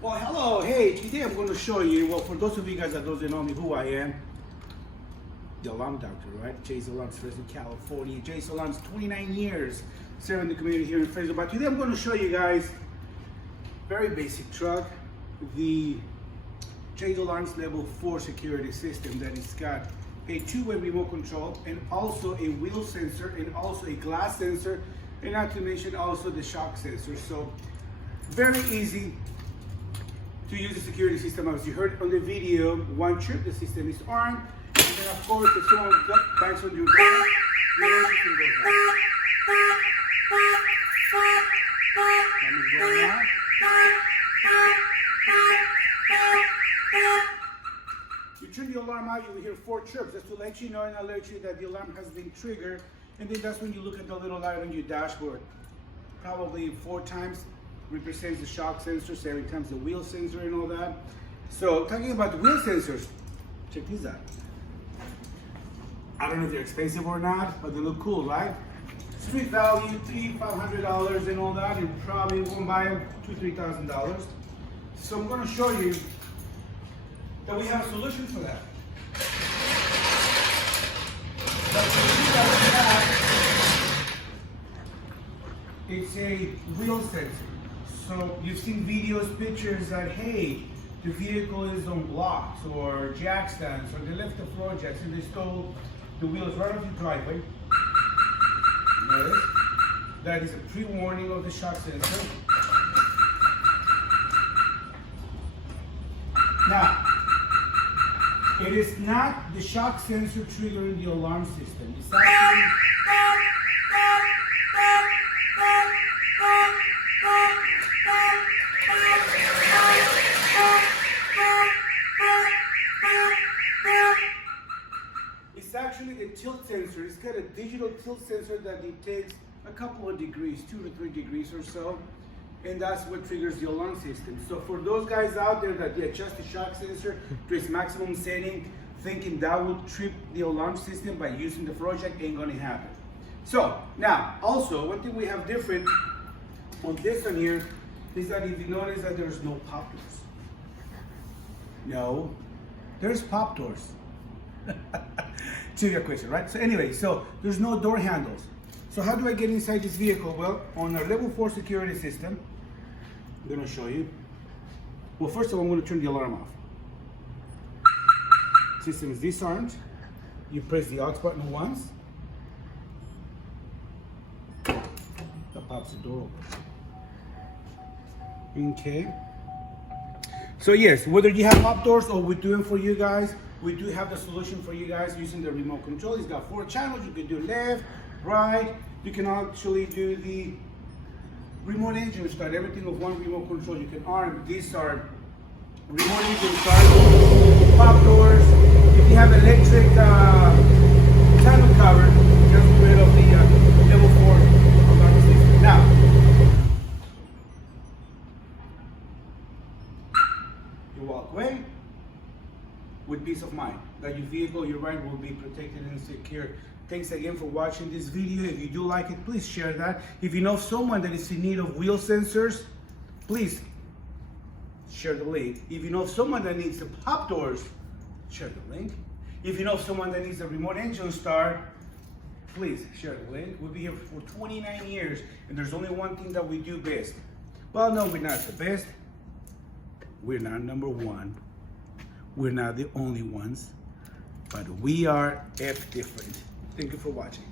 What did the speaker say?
Well, hello, hey, today I'm going to show you, well, for those of you guys that don't know me who I am, the alarm doctor, right? Jay's Alarms, Fresno, California. Jay's Alarms, 29 years serving the community here in Fresno. But today I'm going to show you guys very basic truck, the Jay's Alarms Level 4 security system that has got a two-way remote control and also a wheel sensor and also a glass sensor, and not to mention also the shock sensor. So very easy to use the security system. As you heard on the video, one trip, the system is armed, and then of course if someone bangs on your door, your alarm system goes off. That is going on. You turn the alarm out, you will hear 4 trips, just to let you know and alert you that the alarm has been triggered. And then that's when you look at the little light on your dashboard. Probably 4 times represents the shock sensor, 7 times the wheel sensor and all that. So talking about the wheel sensors, check these out. I don't know if they're expensive or not, but they look cool, right? Street value, $300-500 and all that. You probably won't buy them $2,000-3,000. So I'm going to show you that we have a solution for that. It's a wheel sensor. So you've seen videos, pictures that, hey, the vehicle is on blocks or jack stands, or they left the floor jacks and they stole the wheels right off your driveway. Notice that is a pre-warning of the shock sensor. Now, it is not the shock sensor triggering the alarm system. It's actually the tilt sensor. It's got a digital tilt sensor that detects a couple of degrees, 2 to 3 degrees or so, and that's what triggers the alarm system. So for those guys out there that they adjust the shock sensor to its maximum setting, thinking that will trip the alarm system by using the floor jack, ain't gonna happen. So now, also one thing we have different on this one here is that if you notice that there's no pop doors. No, there's pop doors. To your question, right? So anyway, so there's no door handles. So how do I get inside this vehicle? Well, on our level 4 security system, I'm gonna show you. Well, first of all, I'm gonna turn the alarm off. System is disarmed. You press the aux button once. That pops the door open. Okay. So yes, whether you have pop doors or we do them for you guys, we do have the solution for you guys using the remote control. It's got 4 channels. You can do left, right. You can actually do the remote engine start, everything with one remote control. You can arm, disarm, remote engine start, pop doors. If you have electric channel cover, just get rid of the level 4 alarm system. Now, you walk away with peace of mind that your vehicle, your ride will be protected and secure. Thanks again for watching this video. If you do like it, please share that. If you know someone that is in need of wheel sensors, please share the link. If you know someone that needs the pop doors, share the link. If you know someone that needs a remote engine start, please share the link. We'll be here for 29 years, and there's only one thing that we do best. Well, no, we're not the best. We're not number 1. We're not the only ones, but we are F different. Thank you for watching.